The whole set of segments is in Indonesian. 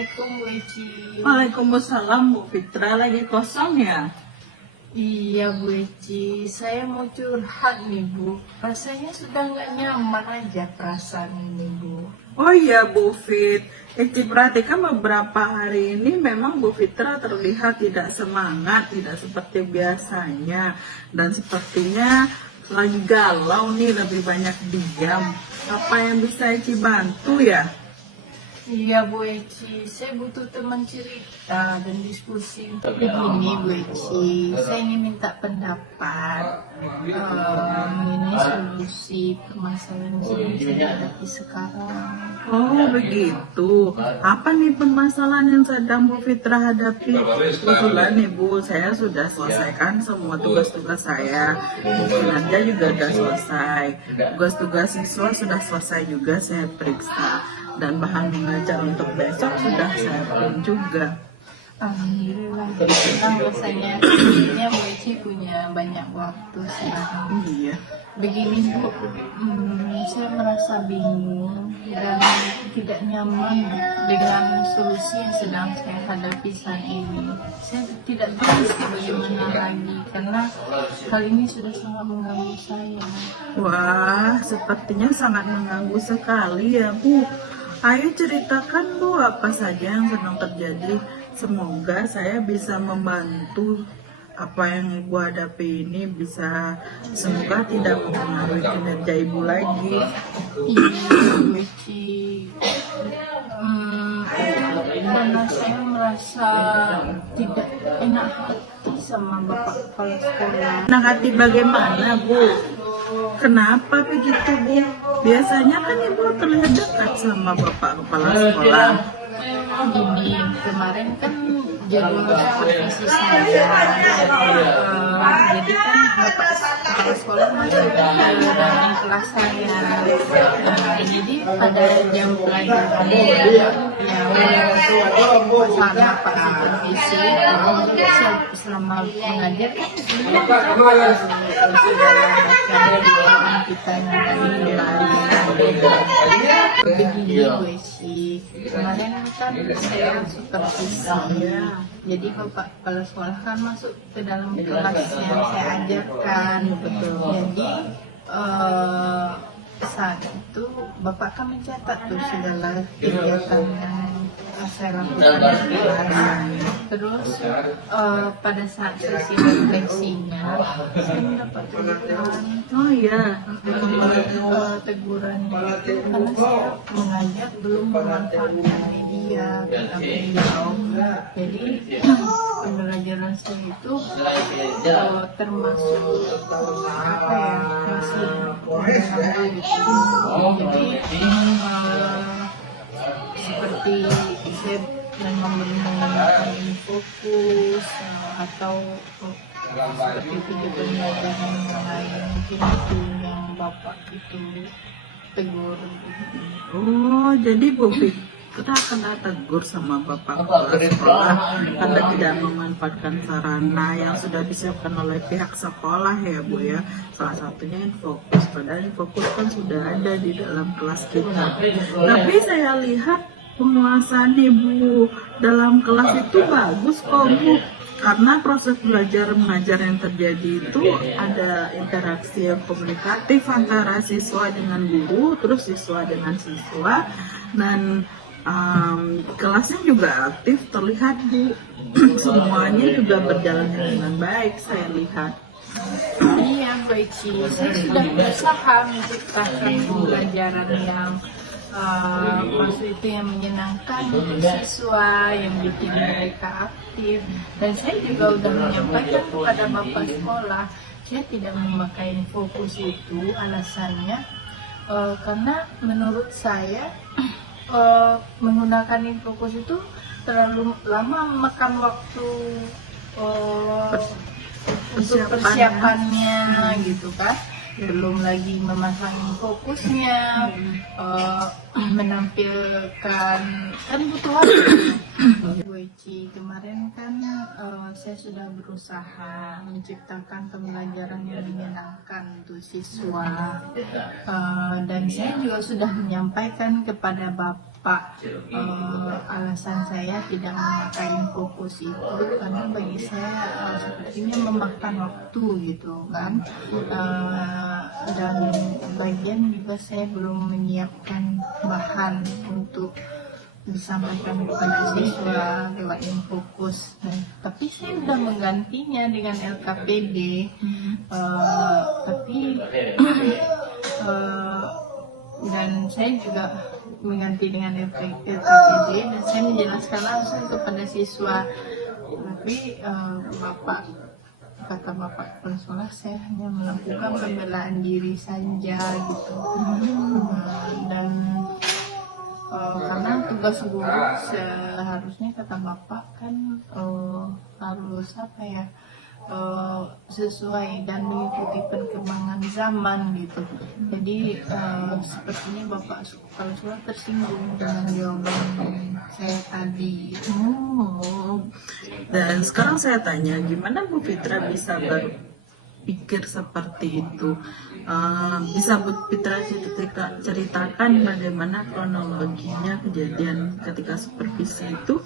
Assalamualaikum Bu Eci. Waalaikumsalam, Bu Fitra. Lagi kosong ya? Iya Bu Eci, saya mau curhat nih Bu. Rasanya sudah nggak nyaman aja perasaan ini Bu. Oh iya Bu Fit, Eci perhatikan beberapa hari ini memang Bu Fitra terlihat tidak semangat, tidak seperti biasanya. Dan sepertinya lagi galau nih, lebih banyak diam. Apa yang bisa Eci bantu ya? Iya Bu Eci, saya butuh teman cerita dan diskusi. Begini Bu Eci, saya ingin minta pendapat mengenai solusi permasalahan yang saya hadapi sekarang. Oh begitu. Apa nih permasalahan yang sedang Bu Fitra hadapi? Kebetulan nih Bu, saya sudah selesaikan semua tugas-tugas saya. Kinerja juga sudah selesai. Tugas-tugas siswa sudah selesai juga saya periksa. Dan bahan mengajar untuk besok sudah saya print juga. Alhamdulillah, senang rasanya. Akhirnya Bu Eci punya banyak waktu sekarang. Iya. Begini Bu, saya merasa bingung dan tidak nyaman dengan solusi yang sedang saya hadapi saat ini. Saya tidak tahu bagaimana lagi karena hal ini sudah sangat mengganggu saya. Wah, sepertinya sangat mengganggu sekali ya Bu. Ayo ceritakan Bu, apa saja yang sedang terjadi. Semoga saya bisa membantu. Apa yang Ibu hadapi ini bisa, semoga tidak mempengaruhi kinerja Ibu lagi. Iya, Bu Eci. Karena saya merasa tidak enak hati sama Bapak Kepala Sekolah. Enak hati bagaimana Bu? Kenapa begitu Bu? Biasanya kan Ibu terlihat dekat sama Bapak Kepala Sekolah. Gini, kemarin kan jadwal supervisi saya, jadi kan Bapak Kepala Sekolah masuk ke dalam kelas saya. Jadi pada jam pelajaran yang sama Pak Supervisi, selama mengajar kan kita begini Bu Eci. Kemarin kan saya supervisi, jadi Bapak Kepala Sekolah kan masuk ke dalam kelas yang saya ajarkan. Jadi saat itu Bapak kan mencatat tuh segala kegiatan yang saya lakukan di kelas. Terus pada saat sesi refleksinya saya mendapat teguran. Oh iya. Teguran itu karena saya mengajar belum memanfaatkan media kata beliau. Jadi pembelajaran saya itu termasuk apa ya, masih gitu. Jadi seperti saya memang menggunakan fokus atau seperti itu di pembelajaran yang lain, mungkin itu yang Bapak itu tegur. Oh, jadi Bu Fitra kena tegur sama Bapak Kepala Sekolah karena tidak memanfaatkan sarana yang sudah disiapkan oleh pihak sekolah ya Bu ya. Salah satunya Infokus, padahal Infokus kan sudah ada di dalam kelas kita. Tapi saya lihat penguasaan Ibu dalam kelas itu bagus kok Bu. Karena proses belajar mengajar yang terjadi itu ada interaksi yang komunikatif antara siswa dengan guru, terus siswa dengan siswa, dan kelasnya juga aktif terlihat Bu. Semuanya juga berjalan dengan baik saya lihat. Iya Bu Eci, saya sudah berusaha menciptakan pembelajaran yang maksud itu yang menyenangkan untuk siswa, yang bikin mereka aktif. Dan saya juga sudah menyampaikan kepada Bapak Sekolah, saya tidak memakai fokus itu alasannya karena menurut saya menggunakan fokus itu terlalu lama memakan waktu untuk persiapannya gitu kan. Belum lagi memasang fokusnya, menampilkan, kan butuh waktu. Eci, kemarin kan saya sudah berusaha menciptakan pembelajaran yang menyenangkan untuk siswa. Dan saya juga sudah menyampaikan kepada Bapak alasan saya tidak memakai fokus itu karena bagi saya sepertinya memakan waktu gitu kan. Dan bagian juga saya belum menyiapkan bahan untuk disampaikan kepada siswa lewat fokus. Tapi saya sudah menggantinya dengan LKPD. Dan saya juga mengganti dengan LKPD dan saya menjelaskan langsung kepada siswa. Tapi kata Bapak Kepala Sekolah, saya hanya melakukan pembelaan diri saja gitu. Dan karena tugas guru seharusnya kata Bapak kan harus sesuai dan mengikuti perkembangan zaman gitu. Jadi sepertinya Bapak Kepala Sekolah tersinggung dengan jawaban saya tadi. Dan sekarang saya tanya, gimana Bu Fitra bisa berpikir seperti itu? Bisa Bu Fitra ceritakan bagaimana kronologinya kejadian ketika supervisi itu?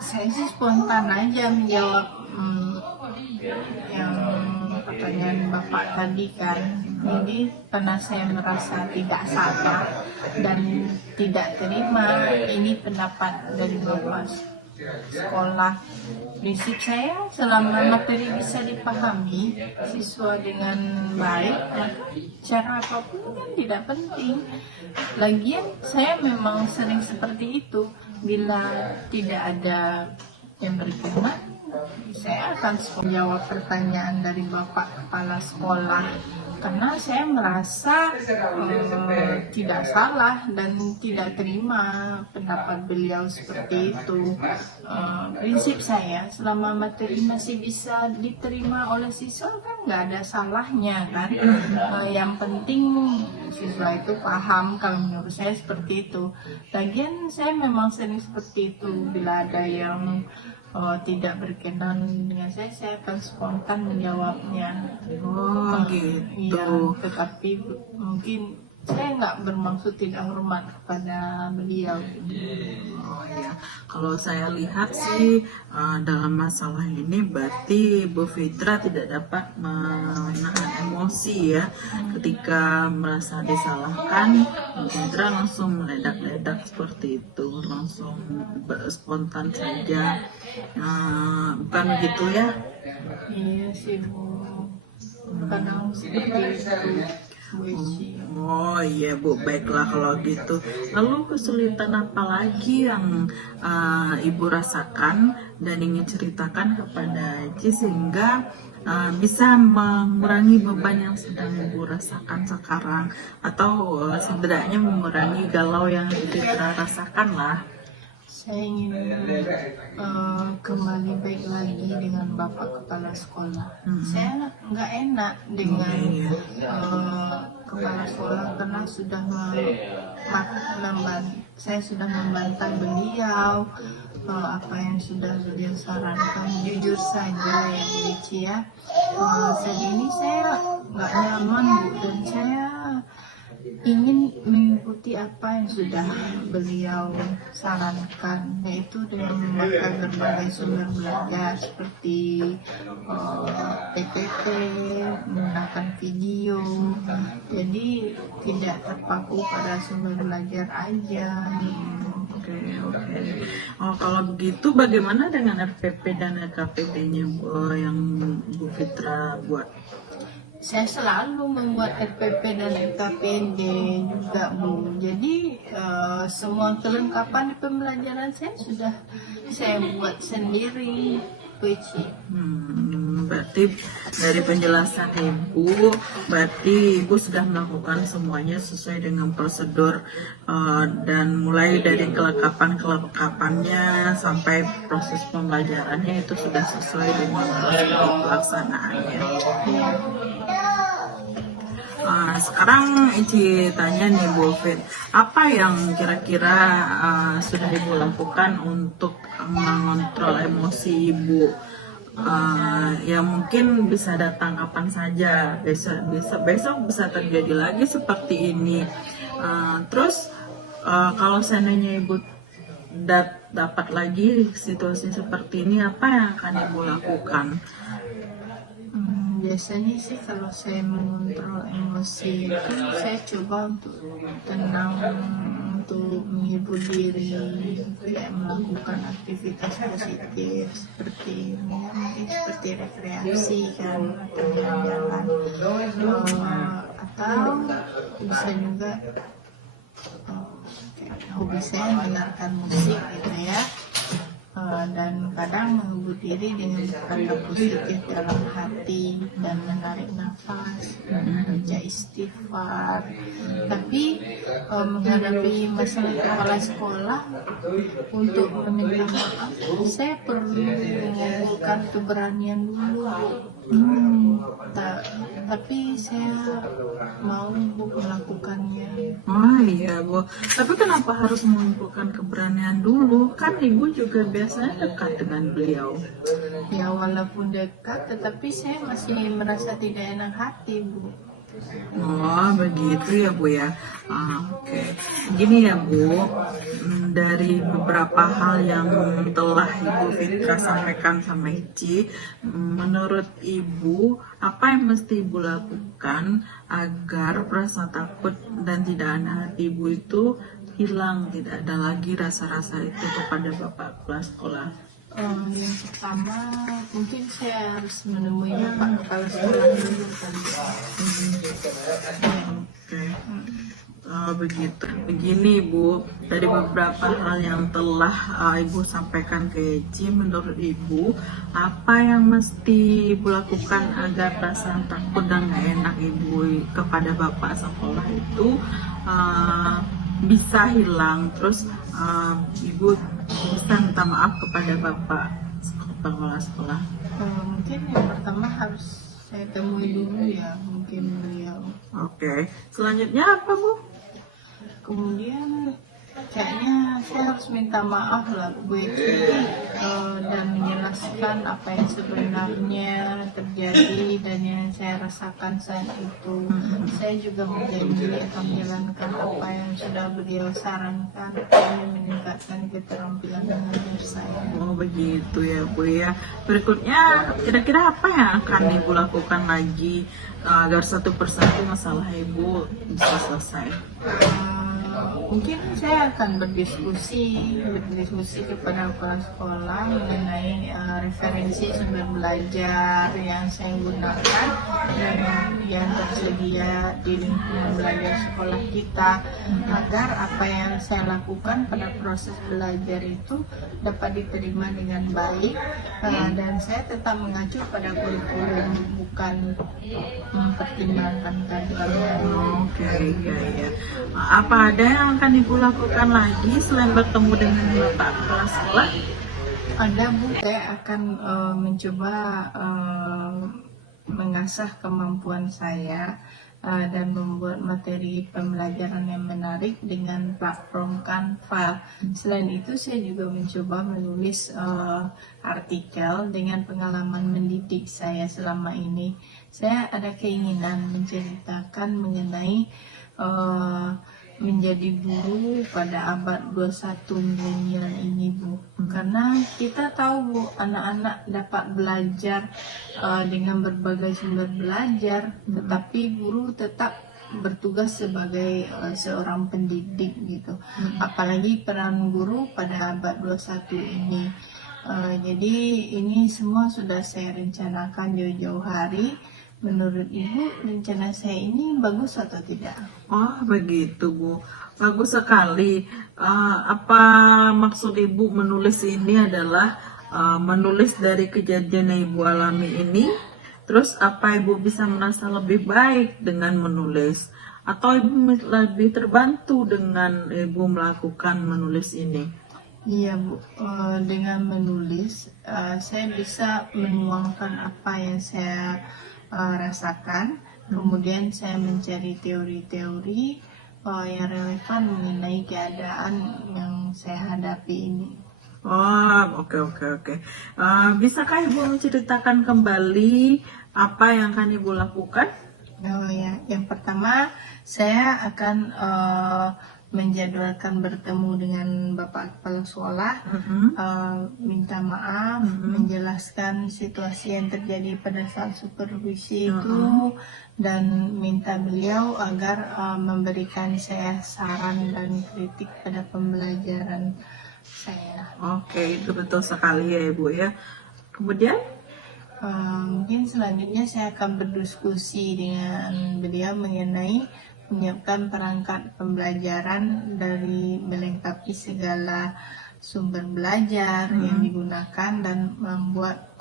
Saya sih spontan aja menjawab yang pertanyaan Bapak tadi kan. Jadi karena saya merasa tidak salah dan tidak terima ini pendapat dari Bapak Sekolah. Prinsip saya, selama materi bisa dipahami siswa dengan baik, cara apapun kan tidak penting. Lagian saya memang sering seperti itu. Bila tidak ada yang berkenan, saya akan menjawab pertanyaan dari Bapak Kepala Sekolah. Karena saya merasa tidak salah dan tidak terima pendapat beliau seperti itu. Prinsip saya, selama materi masih bisa diterima oleh siswa kan nggak ada salahnya kan. Yang penting siswa itu paham, kalau menurut saya seperti itu. Lagian saya memang sering seperti itu. Bila ada yang tidak berkenan dengan saya akan spontan menjawabnya. Gitu. Iya, tetapi mungkin saya nggak bermaksud tidak hormat kepada beliau. Ya, kalau saya lihat sih dalam masalah ini berarti Bu Fitra tidak dapat menahan emosi ya. Ketika merasa disalahkan, Bu Fitra langsung meledak-ledak seperti itu, langsung spontan saja. Bukan begitu ya? Iya sih Bu, kadang seperti itu. Oh iya Bu, baiklah kalau gitu. Lalu kesulitan apa lagi yang Ibu rasakan dan ingin ceritakan kepada Eci sehingga bisa mengurangi beban yang sedang Ibu rasakan sekarang, atau setidaknya mengurangi galau yang kita rasakan lah. Saya ingin kembali baik lagi dengan Bapak Kepala Sekolah. Saya nggak enak dengan Kepala Sekolah karena saya sudah membantah beliau apa yang sudah beliau sarankan. Jujur saja ya Bu Eci ya, saat ini saya nggak nyaman Bu, dan saya ingin mengikuti apa yang sudah beliau sarankan, yaitu dengan memakai berbagai sumber belajar seperti PPT, menggunakan video, jadi tidak terpaku pada sumber belajar aja. Oke. Oh, kalau begitu bagaimana dengan RPP dan LKPD-nya yang Bu Fitra buat? Saya selalu membuat RPP dan LKPD juga Bu. Jadi semua kelengkapan pembelajaran saya sudah saya buat sendiri Bu Eci. Berarti dari penjelasan Ibu, berarti Ibu sudah melakukan semuanya sesuai dengan prosedur dan mulai dari kelengkapannya sampai proses pembelajarannya itu sudah sesuai dengan prosedur pelaksanaannya. Sekarang Ici tanya nih Bu Fit, apa yang kira-kira sudah Ibu lakukan untuk mengontrol emosi Ibu? Ya mungkin bisa datang kapan saja, besok bisa terjadi lagi seperti ini. Terus kalau seandainya Ibu dapat lagi situasi seperti ini, apa yang akan Ibu lakukan? Biasanya sih kalau saya mengontrol emosi itu saya coba untuk tenang, untuk menghibur diri, kayak melakukan aktivitas positif seperti mungkin seperti rekreasi kan, atau jalan-jalan, atau bisa juga kayak hobi saya mendengarkan musik gitu ya. Dan kadang menghibur diri dengan berkata positif dalam hati dan menarik nafas, membaca istighfar. Tapi menghadapi masalah kepala sekolah, untuk meminta maaf saya perlu mengumpulkan keberanian dulu. Tapi saya mau melakukannya. Oh iya Bu, tapi kenapa harus mengumpulkan keberanian dulu? Kan Ibu juga biasanya dekat dengan beliau. Ya walaupun dekat, tetapi saya masih merasa tidak enak hati Bu. Oh begitu ya Bu ya. Oke. Gini ya Bu, dari beberapa hal yang telah Ibu Fitra sampaikan sama Ici, menurut Ibu apa yang mesti Ibu lakukan agar rasa takut dan tidak enak hati Ibu itu hilang, tidak ada lagi rasa-rasa itu kepada Bapak kepala sekolah? Yang pertama mungkin saya harus menemui Bapak kepala sekolah dulu kali ya. Oke. Begitu. Begini Bu, dari beberapa hal yang telah Ibu sampaikan ke Ici, menurut Ibu apa yang mesti Ibu lakukan agar rasa takut dan gak enak Ibu kepada Bapak sekolah itu bisa hilang, terus Ibu bisa minta maaf kepada Bapak kepala sekolah? Mungkin yang pertama harus saya temui dulu ya, mungkin beliau. Oke. Selanjutnya apa Bu? Kemudian kayaknya saya harus minta maaf lah Bu Eci, dan menjelaskan apa yang sebenarnya terjadi dan yang saya rasakan saat itu. Saya juga berjanji akan menjalankan apa yang sudah beliau sarankan demi meningkatkan keterampilan mengajar saya. Oh begitu ya Bu ya. Berikutnya kira-kira apa yang akan Ibu lakukan lagi agar satu persatu masalah Ibu bisa selesai? Mungkin saya akan berdiskusi kepada kepala sekolah mengenai referensi sumber belajar yang saya gunakan dan yang tersedia di lingkungan belajar sekolah kita, agar apa yang saya lakukan pada proses belajar itu dapat diterima dengan baik, dan saya tetap mengacu pada kurikulum, bukan mempertimbangkan keadilan. Oke, ya. Apa ada yang akan Ibu lakukan lagi selain bertemu dengan Bapak kepala sekolah? Ada Bu, saya akan mencoba mengasah kemampuan saya dan membuat materi pembelajaran yang menarik dengan platform Canva. Selain itu saya juga mencoba menulis artikel dengan pengalaman mendidik saya selama ini. Saya ada keinginan menceritakan mengenai menjadi guru pada abad 21 milenial ini Bu, karena kita tahu Bu, anak-anak dapat belajar dengan berbagai sumber belajar, tetapi guru tetap bertugas sebagai seorang pendidik gitu. Apalagi peran guru pada abad 21 ini. Jadi ini semua sudah saya rencanakan jauh-jauh hari. Menurut Ibu, rencana saya ini bagus atau tidak? Oh begitu Bu, bagus sekali. Apa maksud Ibu menulis ini adalah menulis dari kejadian yang Ibu alami ini? Terus apa Ibu bisa merasa lebih baik dengan menulis? Atau Ibu lebih terbantu dengan Ibu melakukan menulis ini? Iya Bu, dengan menulis saya bisa menuangkan apa yang saya rasakan Kemudian saya mencari teori-teori yang relevan mengenai keadaan yang saya hadapi ini. Oh, oke. Bisakah Ibu menceritakan kembali apa yang akan Ibu lakukan? Oh ya, yang pertama saya akan menjadwalkan bertemu dengan Bapak Kepala Sekolah, minta maaf, menjelaskan situasi yang terjadi pada saat supervisi itu, dan minta beliau agar memberikan saya saran dan kritik pada pembelajaran saya. Oke, itu betul sekali ya Ibu ya. Kemudian? Mungkin selanjutnya saya akan berdiskusi dengan beliau mengenai menyiapkan perangkat pembelajaran dari melengkapi segala sumber belajar yang digunakan dan membuat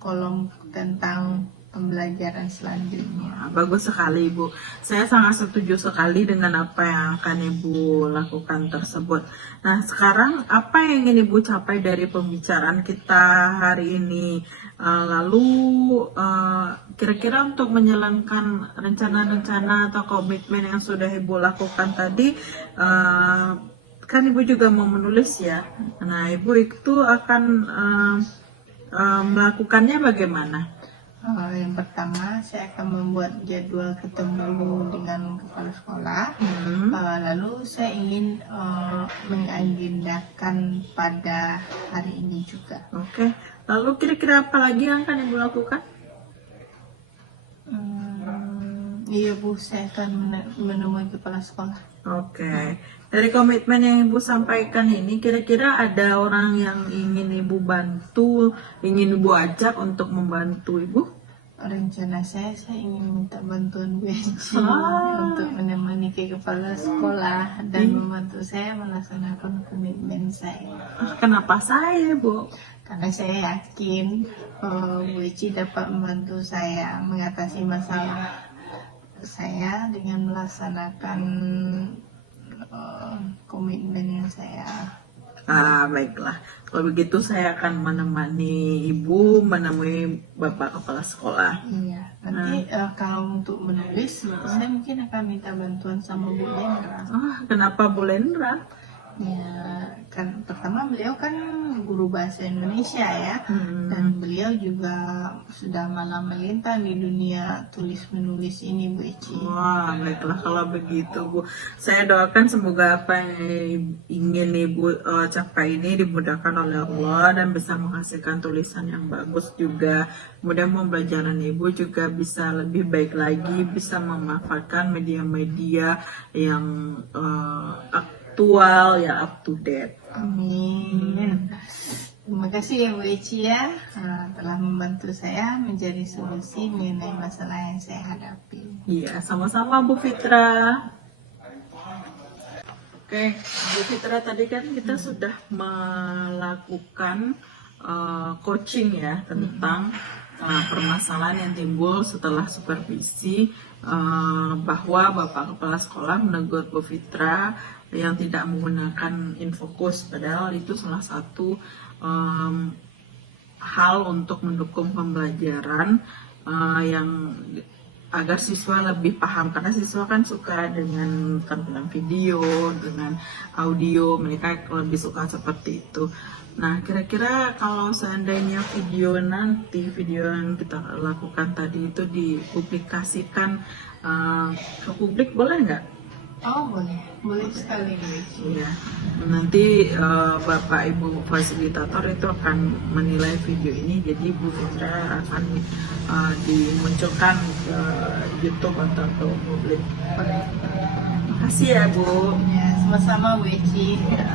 kolom tentang pembelajaran selanjutnya. Bagus sekali Ibu. Saya sangat setuju sekali dengan apa yang akan Ibu lakukan tersebut. Nah, sekarang apa yang ingin Ibu capai dari pembicaraan kita hari ini? Lalu kira-kira untuk menjalankan rencana-rencana atau komitmen yang sudah Ibu lakukan tadi, kan Ibu juga mau menulis ya. Nah, Ibu itu akan melakukannya bagaimana? Yang pertama, saya akan membuat jadwal ketemu dengan kepala sekolah. Lalu saya ingin mengagendakan pada hari ini juga. Oke. Lalu kira-kira apa lagi yang akan Ibu lakukan? Iya Bu, saya akan menemui kepala sekolah. Oke. Dari komitmen yang Ibu sampaikan ini, kira-kira ada orang yang ingin Ibu bantu, ingin Ibu ajak untuk membantu Ibu? Rencana saya ingin minta bantuan Bu Eci untuk menemani ke kepala sekolah dan membantu saya melaksanakan komitmen saya. Kenapa saya, Bu? Karena saya yakin Bu Eci dapat membantu saya mengatasi masalah saya dengan melaksanakan komitmen yang saya. Baiklah. Kalau begitu saya akan menemani Ibu menemui Bapak Kepala Sekolah. Iya. Nanti kalau untuk menulis, saya mungkin akan minta bantuan sama Bu Lendra. Kenapa Bu Lendra? Ya, kan pertama beliau kan guru bahasa Indonesia ya, dan beliau juga sudah malang melintang di dunia tulis menulis ini Bu Eci. Wah, baiklah kalau begitu Bu. Saya doakan semoga apa yang ingin Ibu capai ini dimudahkan oleh Allah dan bisa menghasilkan tulisan yang bagus juga. Kemudian pembelajaran Ibu juga bisa lebih baik lagi, bisa memanfaatkan media-media yang aktual ya, up to date. Amin. Terima kasih ya Bu Eci ya, telah membantu saya mencari solusi mengenai masalah yang saya hadapi. Iya, sama-sama Bu Fitra. Oke, Bu Fitra, tadi kan kita sudah melakukan coaching ya tentang permasalahan yang timbul setelah supervisi, bahwa Bapak Kepala Sekolah menegur Bu Fitra yang tidak menggunakan infokus, padahal itu salah satu hal untuk mendukung pembelajaran yang agar siswa lebih paham, karena siswa kan suka dengan tampilan video, dengan audio, mereka lebih suka seperti itu. Nah, kira-kira kalau seandainya video yang kita lakukan tadi itu dipublikasikan ke publik, boleh nggak? Oh boleh sekali Bu Eci. Iya, nanti Bapak Ibu fasilitator itu akan menilai video ini, jadi Bu Fitra akan dimunculkan ke YouTube atau ke publik. Terima kasih ya Bu. Ya, sama-sama Bu Eci. Ya.